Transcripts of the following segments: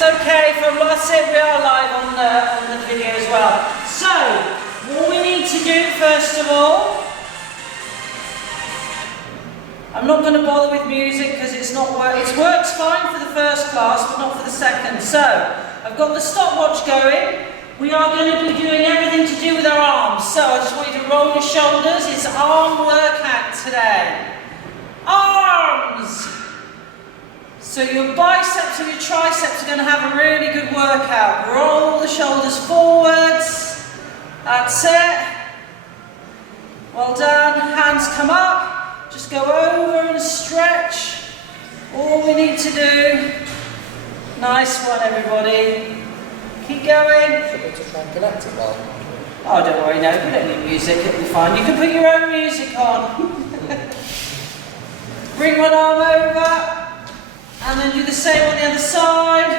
That's okay, that's it, we are live on the video as well. So, what we need to do first of all, I'm not going to bother with music because it works fine for the first class but not for the second. So, I've got the stopwatch going. We are going to be doing everything to do with our arms. So, I just want you to roll your shoulders. It's arm workout today. Arms! So your biceps or your triceps are going to have a really good workout. Roll the shoulders forwards. That's it. Well done. Hands come up. Just go over and stretch. All we need to do. Nice one, everybody. Keep going. Should we just try and connect it well? Oh, don't worry, no. We don't need music. It'll be fine. You can put your own music on. Bring one arm over. And then do the same on the other side.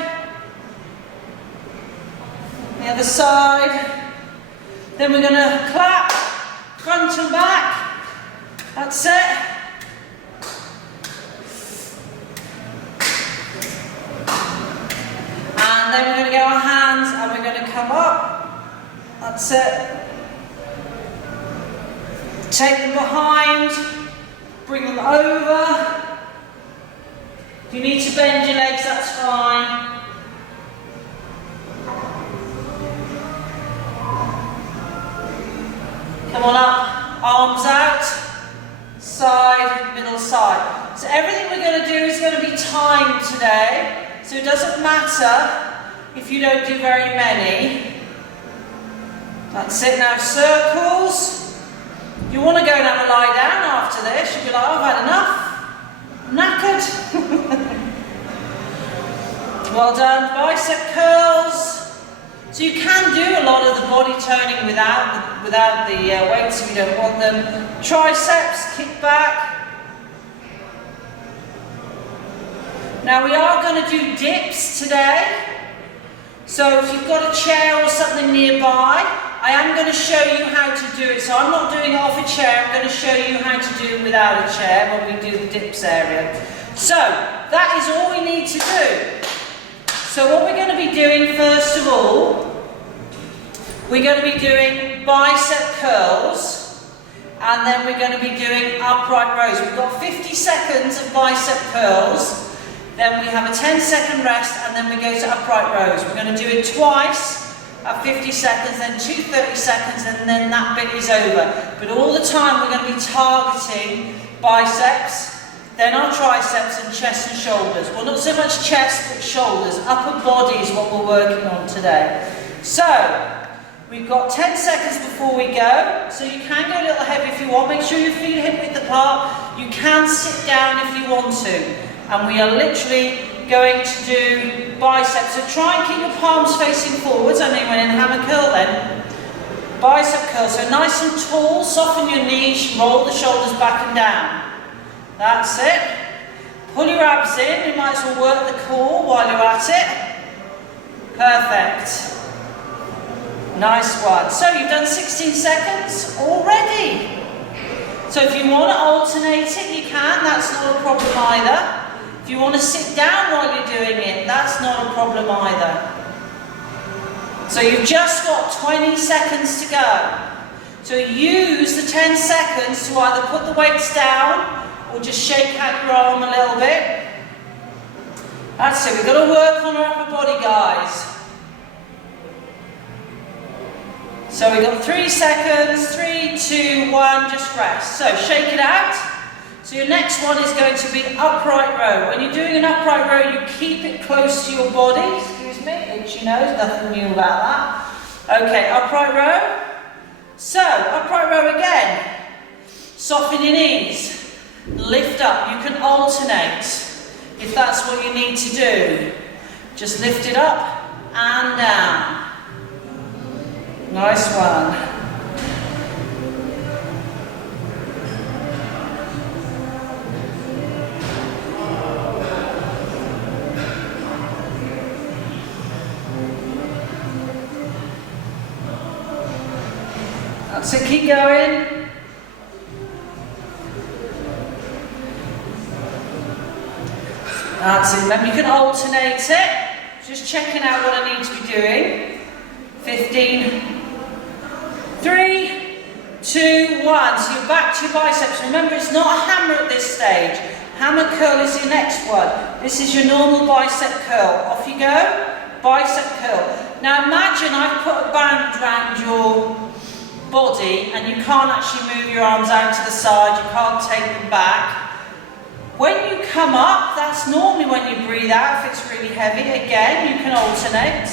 The other side. Then we're going to clap, front and back. That's it. And then we're going to get our hands and we're going to come up. That's it. Take them behind. Bring them over. If you need to bend your legs, that's fine. Come on up, arms out, side, middle, side. So everything we're going to do is going to be timed today, so it doesn't matter if you don't do very many. That's it. Now circles. You want to go and have a lie down after this. You'll be like, oh, I've had enough. Knackered. Well done. Bicep curls. So you can do a lot of the body toning without the weights if you don't want them. Triceps, kick back. Now we are going to do dips today. So if you've got a chair or something nearby, I am going to show you how to do it. So I'm not doing it off a chair, I'm going to show you how to do it without a chair when we do the dips area. So that is all we need to do. So what we're going to be doing first of all, we're going to be doing bicep curls and then we're going to be doing upright rows. We've got 50 seconds of bicep curls, then we have a 10-second rest and then we go to upright rows. We're going to do it twice. At 50 seconds, then 30 seconds, and then that bit is over. But all the time we're going to be targeting biceps, then our triceps and chest and shoulders. Well, not so much chest, but shoulders. Upper body is what we're working on today. So, we've got 10 seconds before we go. So you can go a little heavy if you want. Make sure your feet are hip width apart. You can sit down if you want to. And we are literally going to do biceps. So try and keep your palms facing forwards. I know you went in hammer curl then. Bicep curl. So nice and tall. Soften your knees. Roll the shoulders back and down. That's it. Pull your abs in. You might as well work the core while you're at it. Perfect. Nice one. So you've done 16 seconds already. So if you want to alternate it, you can. That's not a problem either. If you want to sit down while you're doing it, that's not a problem either. So you've just got 20 seconds to go. So use the 10 seconds to either put the weights down or just shake out your arm a little bit. That's it. We've got to work on our upper body, guys. So we've got 3 seconds. 3, 2, 1, just rest. So shake it out. So your next one is going to be upright row. When you're doing an upright row, you keep it close to your body. Excuse me, itchy nose, nothing new about that. Okay, upright row. So, upright row again. Soften your knees. Lift up. You can alternate if that's what you need to do. Just lift it up and down. Nice one. So keep going. That's it. Then you can alternate it. Just checking out what I need to be doing. 15, 3, 2, 1. So you're back to your biceps. Remember, it's not a hammer at this stage. Hammer curl is your next one. This is your normal bicep curl. Off you go. Bicep curl. Now imagine I've put a band around your body and you can't actually move your arms out to the side. You can't take them back. When you come up, that's normally when you breathe out. If it's really heavy, again, you can alternate.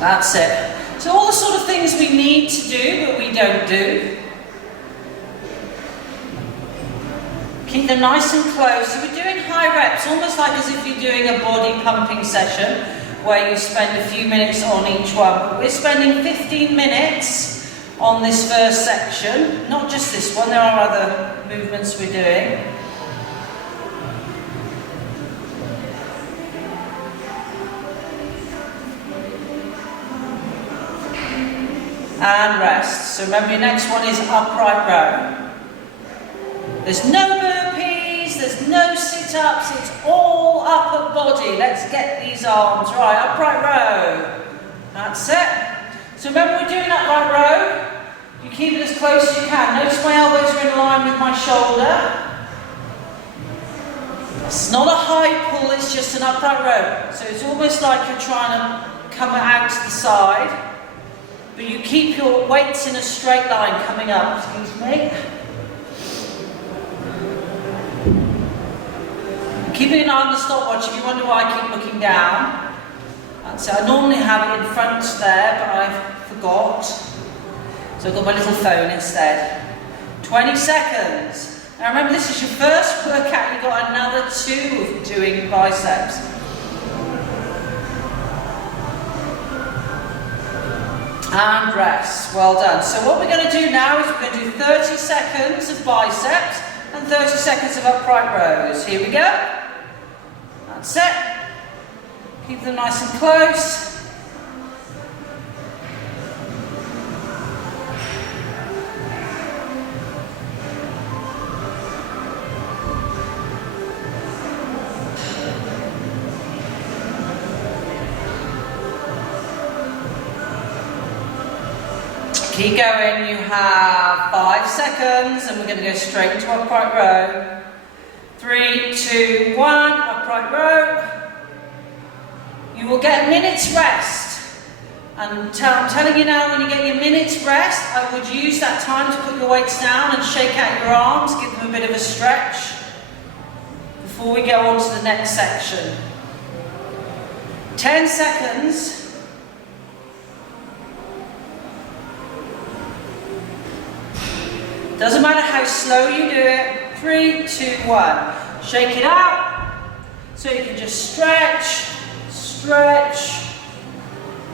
That's it. So all the sort of things we need to do, but we don't do. Keep them nice and close. So we're doing high reps, almost like as if you're doing a body pumping session, where you spend a few minutes on each one. But we're spending 15 minutes on this first section, not just this one, there are other movements we're doing. And rest. So remember your next one is upright row. There's no burpees, there's no sit-ups, it's all upper body. Let's get these arms right, upright row. That's it. So remember we're doing upright row. You keep it as close as you can. Notice my elbows are in line with my shoulder. It's not a high pull, it's just an upright row. So it's almost like you're trying to come out to the side, but you keep your weights in a straight line coming up. Excuse me. Keeping an eye on the stopwatch if you wonder why I keep looking down. So I normally have it in front there, but I forgot. So I've got my little phone instead. 20 seconds. Now remember, this is your first workout. You've got another 2 of doing biceps. And rest. Well done. So what we're going to do now is we're going to do 30 seconds of biceps and 30 seconds of upright rows. Here we go. That's it. Keep them nice and close. Keep going, you have 5 seconds and we're going to go straight into upright row. 3, 2, 1, upright row. You will get a minute's rest. And I'm telling you now, when you get your minute's rest, I would use that time to put your weights down and shake out your arms, give them a bit of a stretch before we go on to the next section. 10 seconds. Doesn't matter how slow you do it. 3, 2, 1. Shake it out. So you can just stretch, stretch.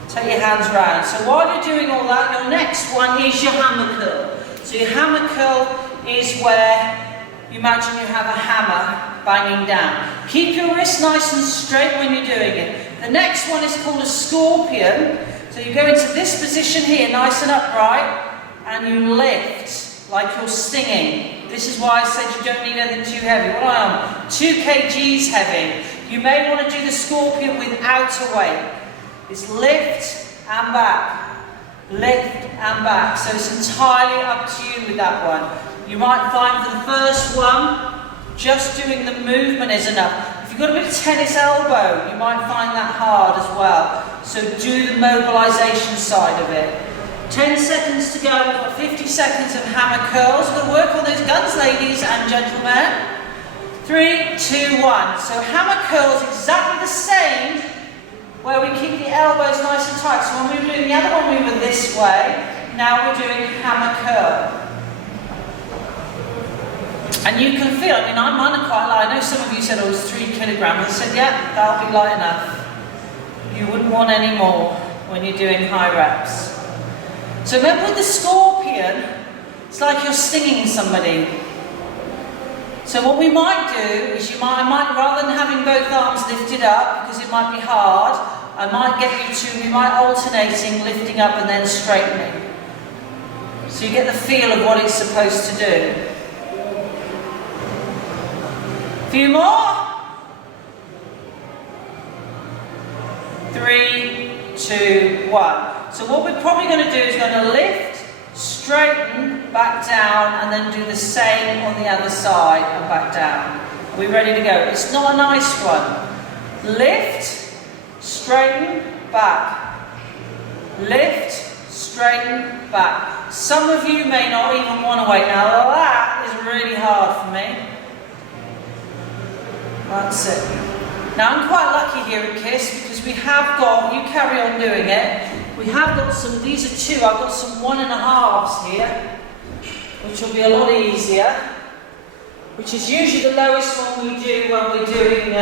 Take your hands round. So while you're doing all that, your next one is your hammer curl. So your hammer curl is where you imagine you have a hammer banging down. Keep your wrist nice and straight when you're doing it. The next one is called a scorpion. So you go into this position here, nice and upright, and you lift like you're stinging. This is why I said you don't need anything too heavy. What I am, 2 kgs heavy. You may want to do the scorpion without a weight. It's lift and back, lift and back. So it's entirely up to you with that one. You might find for the first one, just doing the movement is enough. If you've got a bit of tennis elbow, you might find that hard as well. So do the mobilization side of it. 10 seconds to go. We've got 50 seconds of hammer curls. We're going to work on those guns, ladies and gentlemen. 3, 2, 1. So hammer curls exactly the same, where we keep the elbows nice and tight. So when we were doing the other one, we were this way. Now we're doing hammer curl. And you can feel, I mean, mine are quite light. I know some of you said, oh, it's 3 kilograms. I said, yeah, that'll be light enough. You wouldn't want any more when you're doing high reps. So remember with the scorpion, it's like you're stinging somebody. So what we might do is I might, rather than having both arms lifted up, because it might be hard, I might get you to, we might alternating, lifting up and then straightening. So you get the feel of what it's supposed to do. Few more. 3, 2, 1. So what we're probably going to do is going to lift, straighten, back down, and then do the same on the other side and back down. Are we ready to go? It's not a nice one. Lift, straighten, back. Lift, straighten, back. Some of you may not even want to wait. Now that is really hard for me. That's it. Now I'm quite lucky here at KISS because we have got, you carry on doing it, we have got some, these are 2, I've got some 1.5s here, which will be a lot easier, which is usually the lowest one we do when we're doing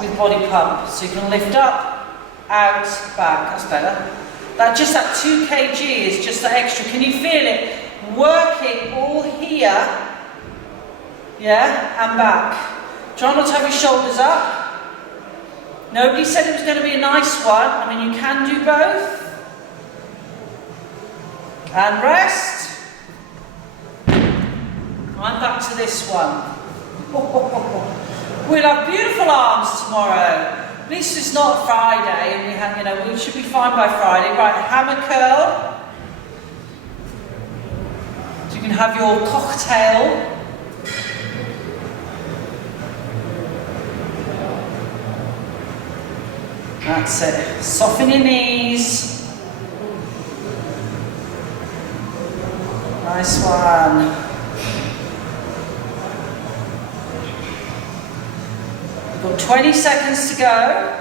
with body pump. So you can lift up, out, back, that's better. That 2 kg is just that extra, can you feel it? Working all here, yeah, and back. Try not to have your shoulders up. Nobody said it was going to be a nice one. I mean, you can do both. And rest. I'm back to this one. We'll have beautiful arms tomorrow. At least it's not Friday, and we have, we should be fine by Friday. Right, hammer curl. So you can have your cocktail. That's it. Soften your knees. Nice one. We've got 20 seconds to go.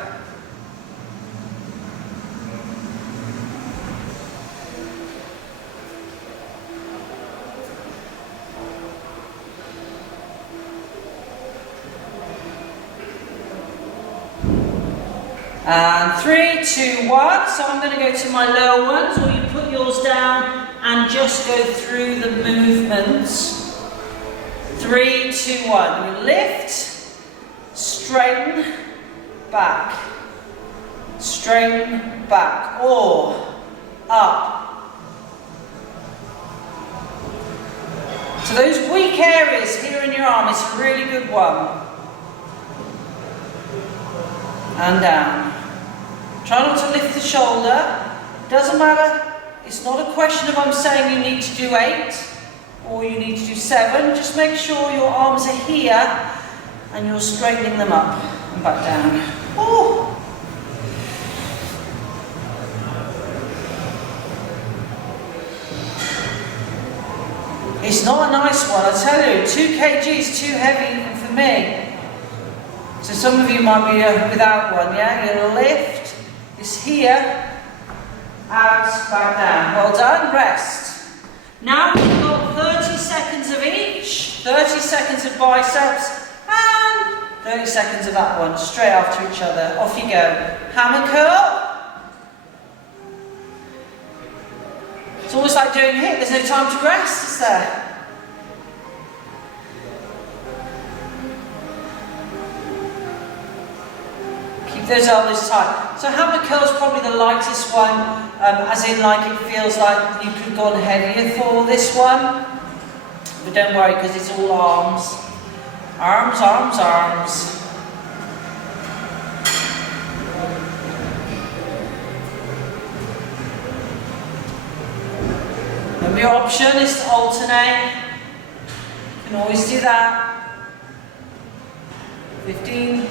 And 3, 2, 1. So I'm going to go to my lower ones, or you put yours down and just go through the movements. 3, 2, 1. We lift, straighten, back, straighten, back, or up. So those weak areas here in your arm is a really good one. And down. Try not to lift the shoulder. Doesn't matter. It's not a question of I'm saying you need to do 8 or you need to do 7. Just make sure your arms are here and you're straightening them up and back down. Oh. It's not a nice one, I tell you. 2 kg is too heavy even for me. So some of you might be without one, yeah? You lift, it's here, out, back down. Well done, rest. Now we've got 30 seconds of each, 30 seconds of biceps, and 30 seconds of that one, straight after each other. Off you go. Hammer curl. It's almost like doing HIIT, there's no time to rest, is there? Those elbows tight. So hammer curl is probably the lightest one, as in like it feels like you could have gone heavier for this one. But don't worry because it's all arms. Arms, arms, arms. And your option is to alternate. You can always do that. 15.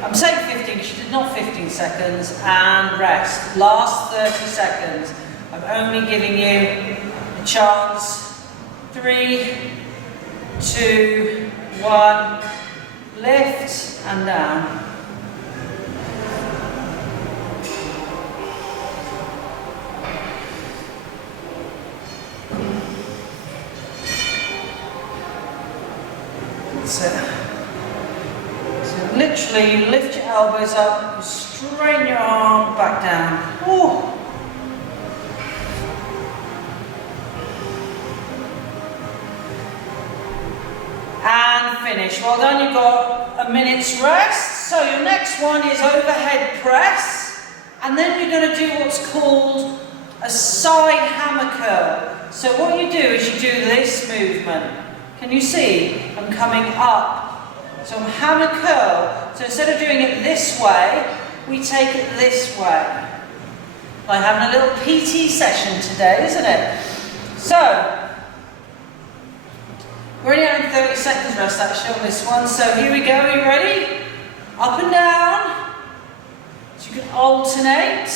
I'm saying 15 because she did not 15 seconds, and rest. Last 30 seconds. I'm only giving you a chance. 3, 2, 1. Lift and down. That's it. Literally, you lift your elbows up, you straighten your arm back down. Ooh. And finish. Well done, you've got a minute's rest. So your next one is overhead press. And then you're going to do what's called a side hammer curl. So what you do is you do this movement. Can you see? I'm coming up. So hammer curl. So instead of doing it this way, we take it this way. Like having a little PT session today, isn't it? So, we're only having 30 seconds rest actually on this one. So here we go, are you ready? Up and down. So you can alternate.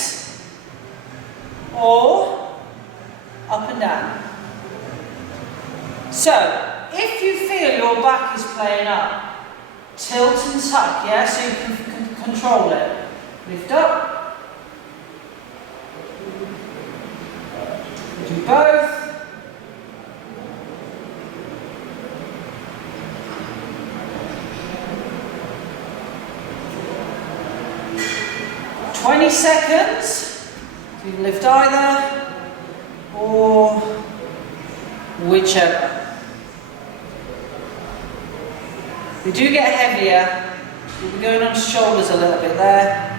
Or up and down. So, if you feel your back is playing up, tilt and tuck, yeah, so you can control it. Lift up. Do both. "20 seconds. So you can lift either or whichever. We do get heavier. We'll be going on shoulders a little bit there.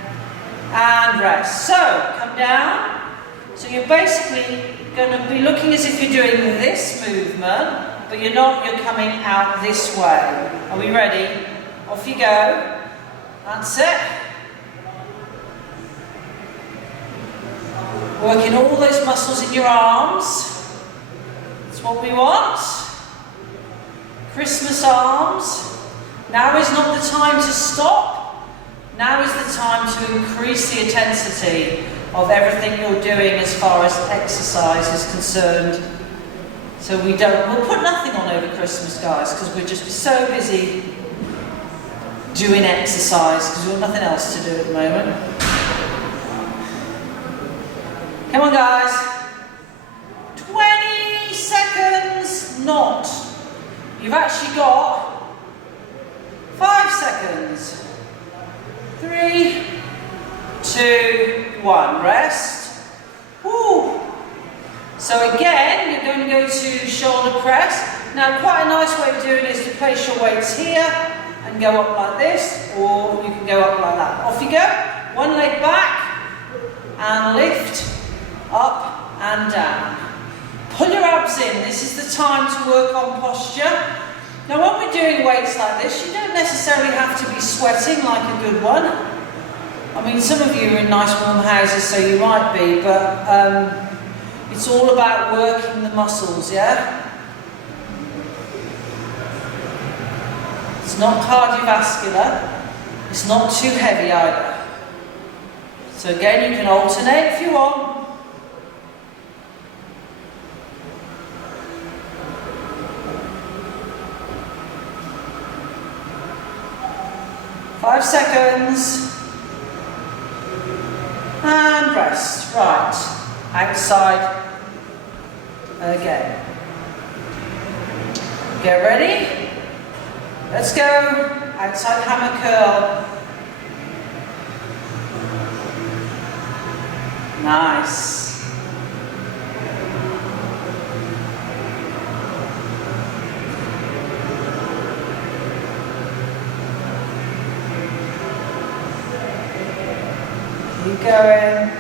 And rest. So, come down. So you're basically going to be looking as if you're doing this movement, but you're not, you're coming out this way. Are we ready? Off you go. That's it. Working all those muscles in your arms. That's what we want. Christmas arms. Now is not the time to stop. Now is the time to increase the intensity of everything you're doing as far as exercise is concerned. So we'll put nothing on over Christmas, guys, because we're just so busy doing exercise because we've got nothing else to do at the moment. Come on, guys. 20 seconds, not. You've actually got 5 seconds. 3, 2, 1. Rest. Woo. So again, you're going to go to shoulder press. Now, quite a nice way of doing it is to place your weights here and go up like this, or you can go up like that. Off you go. One leg back and lift up and down. Pull your abs in. This is the time to work on posture. Now when we're doing weights like this, you don't necessarily have to be sweating like a good one. I mean, some of you are in nice warm houses, so you might be, but it's all about working the muscles, yeah? It's not cardiovascular, it's not too heavy either. So again, you can alternate if you want. Five seconds. And rest. Right. Outside again. Get ready. Let's go. Outside hammer curl. Nice. Keep going.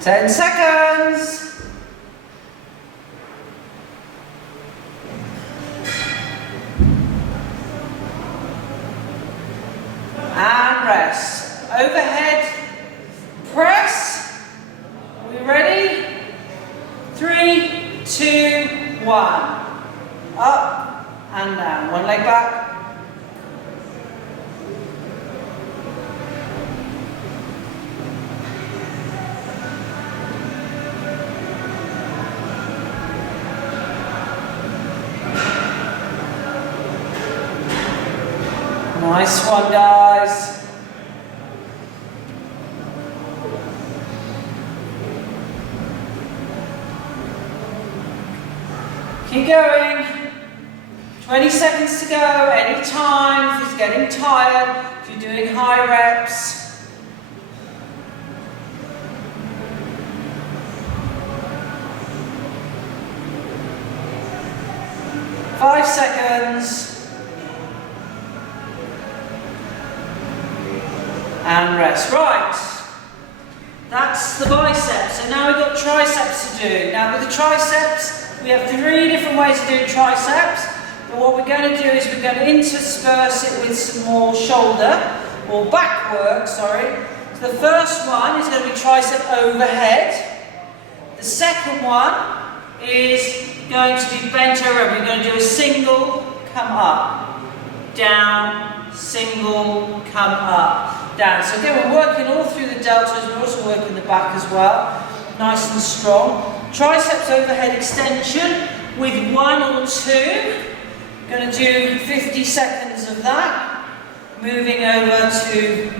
Ten seconds. And rest. Overhead press. Are we ready? 3, 2, 1. Up and down. One leg back. Nice one, guys. Keep going. 20 seconds to go. Anytime. If you're getting tired, if you're doing high reps. 5 seconds. And rest. Right. That's the biceps. So now we've got triceps to do. Now with the triceps, we have 3 different ways of doing triceps. But what we're going to do is we're going to intersperse it with some more shoulder, or back work, sorry. So the first one is going to be tricep overhead. The second one is going to be bent over. We're going to do a single, come up, down, single, come up, down. So again, we're working all through the deltoids, we're also working the back as well, nice and strong. Triceps overhead extension with 1 or 2. Going to do 50 seconds of that. Moving over to,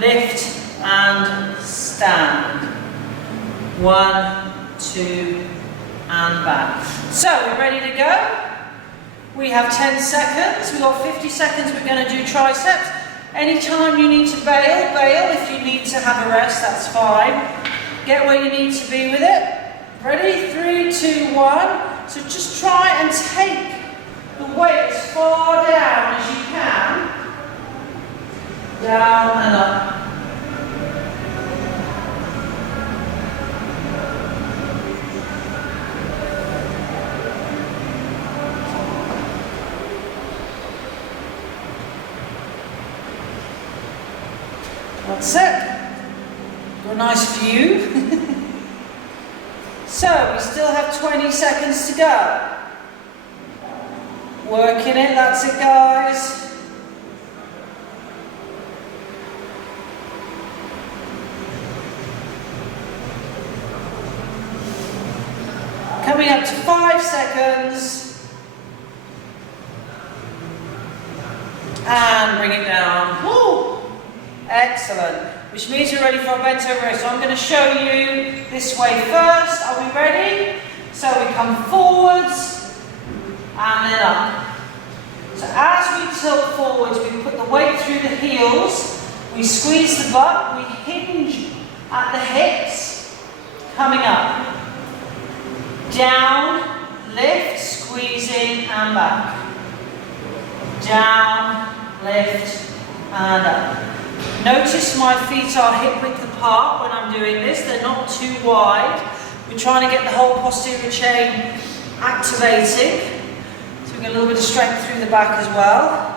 lift and stand. 1, 2, and back. So, we're ready to go. We have 10 seconds. We've got 50 seconds. We're going to do triceps. Anytime you need to bail, bail. If you need to have a rest, that's fine. Get where you need to be with it. Ready? 3, 2, 1. So just try and take the weight as far down as you can. Down and up. That's it. Got a nice view. So, we still have 20 seconds to go. Working it, that's it guys. Coming up to 5 seconds. And bring it down. Woo! Excellent. Which means you're ready for a bent over row. So I'm going to show you this way first. Are we ready? So we come forwards and then up. So as we tilt forwards, we put the weight through the heels. We squeeze the butt. We hinge at the hips. Coming up. Down, lift, squeezing and back. Down, lift and up. Notice my feet are hip width apart when I'm doing this, they're not too wide. We're trying to get the whole posterior chain activating. So we get a little bit of strength through the back as well.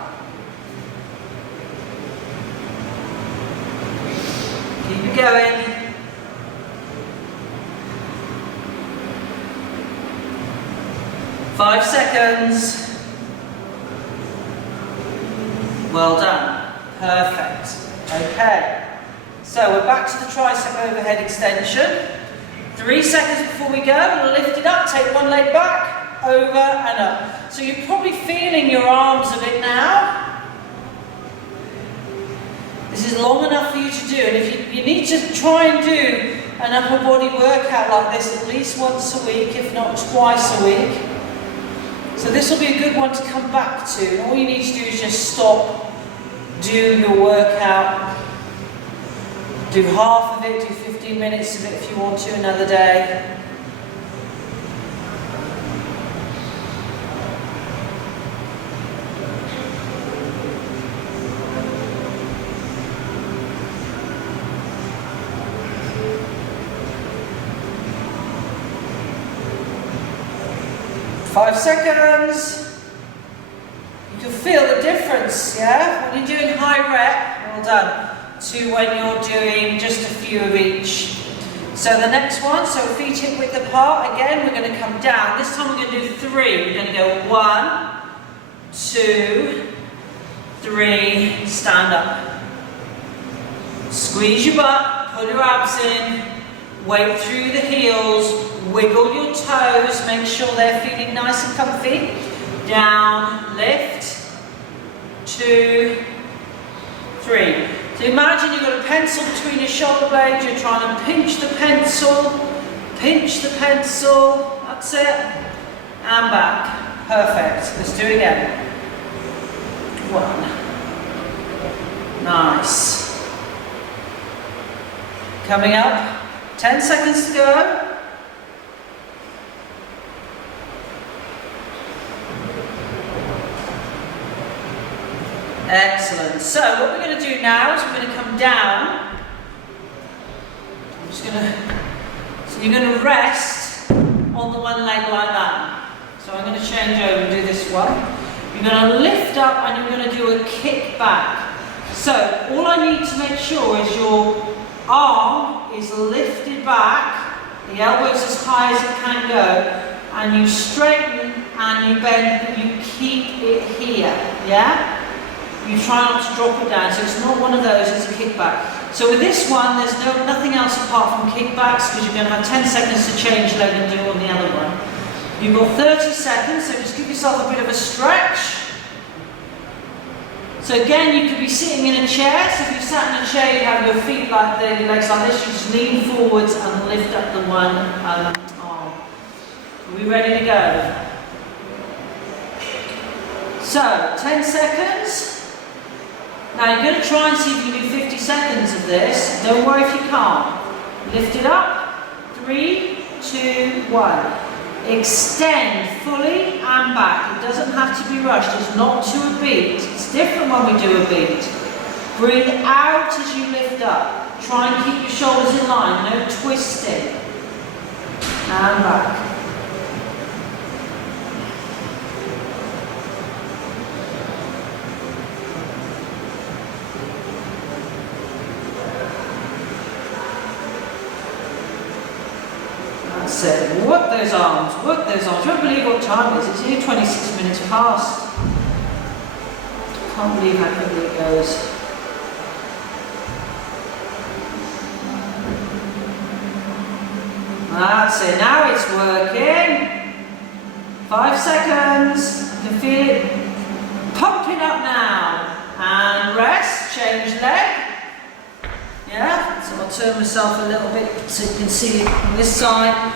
Keep it going. Five seconds. Well done. Perfect. Okay, so we're back to the tricep overhead extension. 3 seconds before we go, lift it up, take one leg back, over and up. So you're probably feeling your arms a bit now. This is long enough for you to do, and if you need to try and do an upper body workout like this at least once a week, if not twice a week. So this will be a good one to come back to, and all you need to do is just stop. Do your workout, do half of it, do 15 minutes of it if you want to another day. Five seconds. You can feel the difference, yeah? When you're doing high rep, well done, to when you're doing just a few of each. So the next one, so feet hip width apart, again, we're going to come down. This time we're going to do 3. We're going to go 1, 2, 3, stand up. Squeeze your butt, pull your abs in, weight through the heels, wiggle your toes, make sure they're feeling nice and comfy. Down, lift, 2, 3. So imagine you've got a pencil between your shoulder blades, you're trying to pinch the pencil, that's it, and back. Perfect. Let's do it again. 1. Nice. Coming up, 10 seconds to go. Excellent. So what we're going to do now is we're going to come down. I'm just going to, so you're going to rest on the one leg like that. So I'm going to change over and do this one. You're going to lift up and you're going to do a kick back. So all I need to make sure is your arm is lifted back, the elbow's as high as it can go, and you straighten and you bend, but you keep it here, yeah? You try not to drop it down, so it's not one of those, it's a kickback. So with this one, there's nothing else apart from kickbacks, because you're going to have 10 seconds to change leg and do it on the other one. You've got 30 seconds, so just give yourself a bit of a stretch. So again, you could be sitting in a chair, so if you sat in a chair, you have your feet like your legs like this, you just lean forwards and lift up the one arm. Are we ready to go? So, 10 seconds. Now you're going to try and see if you can do 50 seconds of this. Don't worry if you can't. Lift it up. 3, 2, 1. Extend fully and back. It doesn't have to be rushed. It's not to a beat. It's different when we do a beat. Breathe out as you lift up. Try and keep your shoulders in line. No twisting. And back. That's it. Work those arms, work those arms. You won't believe what time it is. It's nearly 26 minutes past. Can't believe how quickly it goes. That's it. Now it's working. 5 seconds. You can feel it pumping up now. And rest. Change leg. Yeah, so I'll turn myself a little bit so you can see it on this side.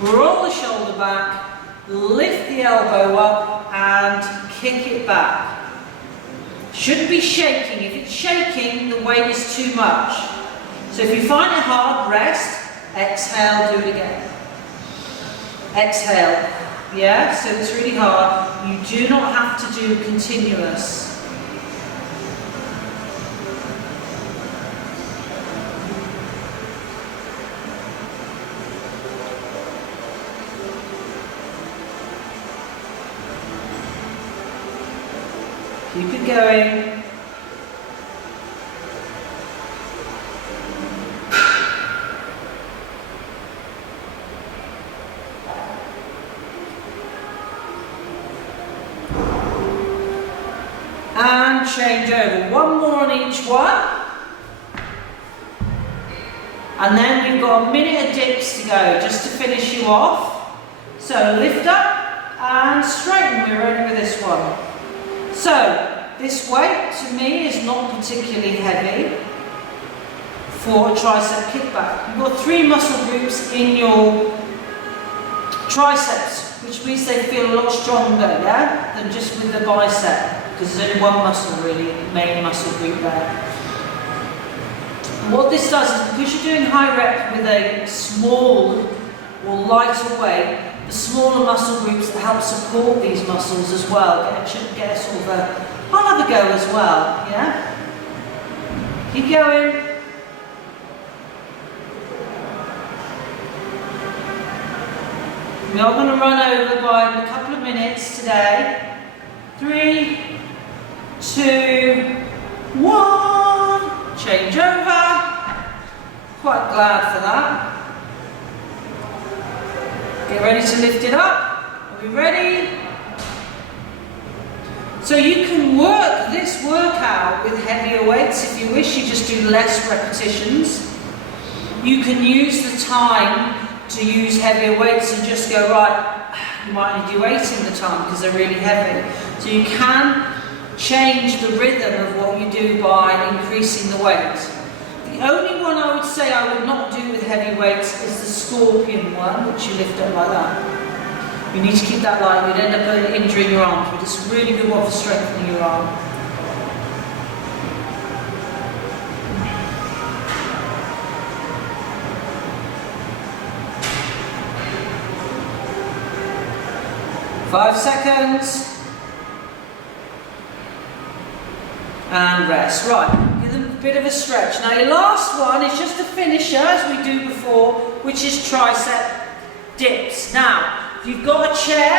Roll the shoulder back, lift the elbow up and kick it back. Shouldn't be shaking. If it's shaking, the weight is too much. So if you find it hard, rest, exhale, do it again. Exhale. Yeah, so it's really hard. You do not have to do continuous. Keep it going. And change over. One more on each one. And then we've got a minute of dips to go, just to finish you off. So lift up and straighten. We're ready with this one. So, this weight to me is not particularly heavy for a tricep kickback. You've got 3 muscle groups in your triceps, which means they feel a lot stronger, yeah, than just with the bicep, because there's only one muscle really, main muscle group there. And what this does is, because you're doing high rep with a small or lighter weight, the smaller muscle groups that help support these muscles as well, get a sort of a, I'll have a go as well, yeah? Keep going. We are going to run over by a couple of minutes today. 3, 2, 1. Change over. Quite glad for that. Get ready to lift it up. Are we ready? So you can work this workout with heavier weights if you wish. You just do less repetitions. You can use the time to use heavier weights and just go, right, you might only do 8 in the time because they're really heavy. So you can change the rhythm of what you do by increasing the weight. The only one I would say I would not do with heavy weights is the scorpion one, which you lift up like that. You need to keep that light, you'd end up injuring your arms, but it's a really good one for strengthening your arm. "5 seconds. and rest. Right, give them a bit of a stretch. Now your last one is just a finisher, as we do before, which is tricep dips. Now, if you've got a chair,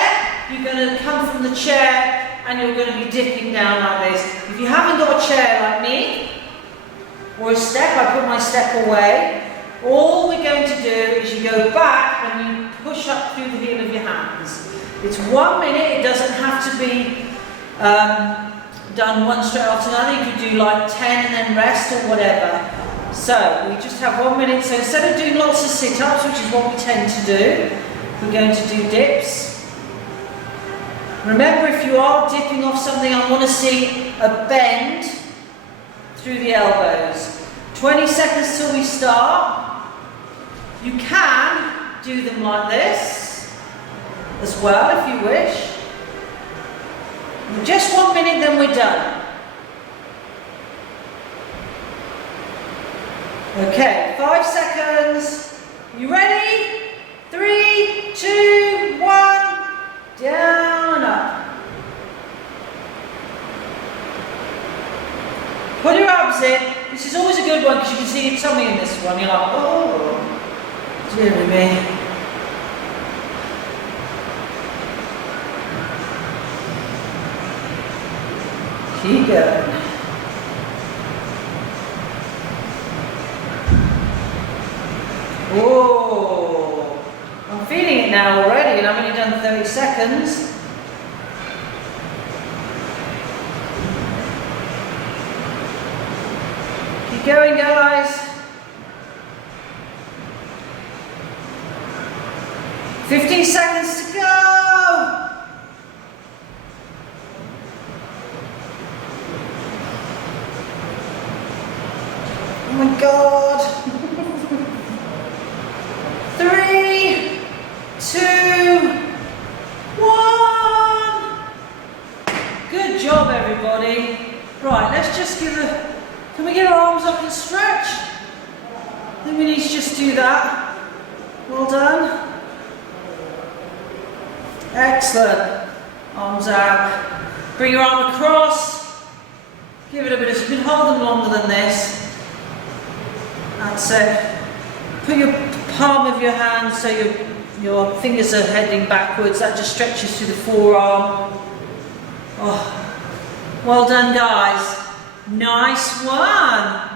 you're going to come from the chair and you're going to be dipping down like this. If you haven't got a chair like me, or a step, I put my step away, all we're going to do is you go back and you push up through the heel of your hands. It's 1 minute, it doesn't have to be done one straight after another. You could do like 10 and then rest or whatever. So we just have 1 minute. So instead of doing lots of sit-ups, which is what we tend to do, we're going to do dips. Remember, if you are dipping off something, I want to see a bend through the elbows. 20 seconds till we start. You can do them like this as well if you wish. Just 1 minute, then we're done. Okay, 5 seconds. You ready? 3, 2, 1. Down and up. Put your abs in. This is always a good one because you can see your tummy in this one. You're like, oh, dear me. Keep going. Oh, I'm feeling it now already, and I've only done 30 seconds. Keep going, guys. 15 seconds to go. Oh my God. 3, 2, 1. Good job, everybody. Right, let's just give a, can we get our arms up and stretch? I think we need to just do that. Well done. Excellent. Arms out. Bring your arm across. Give it a bit of, you can hold them longer than this. That's it. Put your palm of your hand so your fingers are heading backwards. That just stretches through the forearm. Oh, well done, guys. Nice one.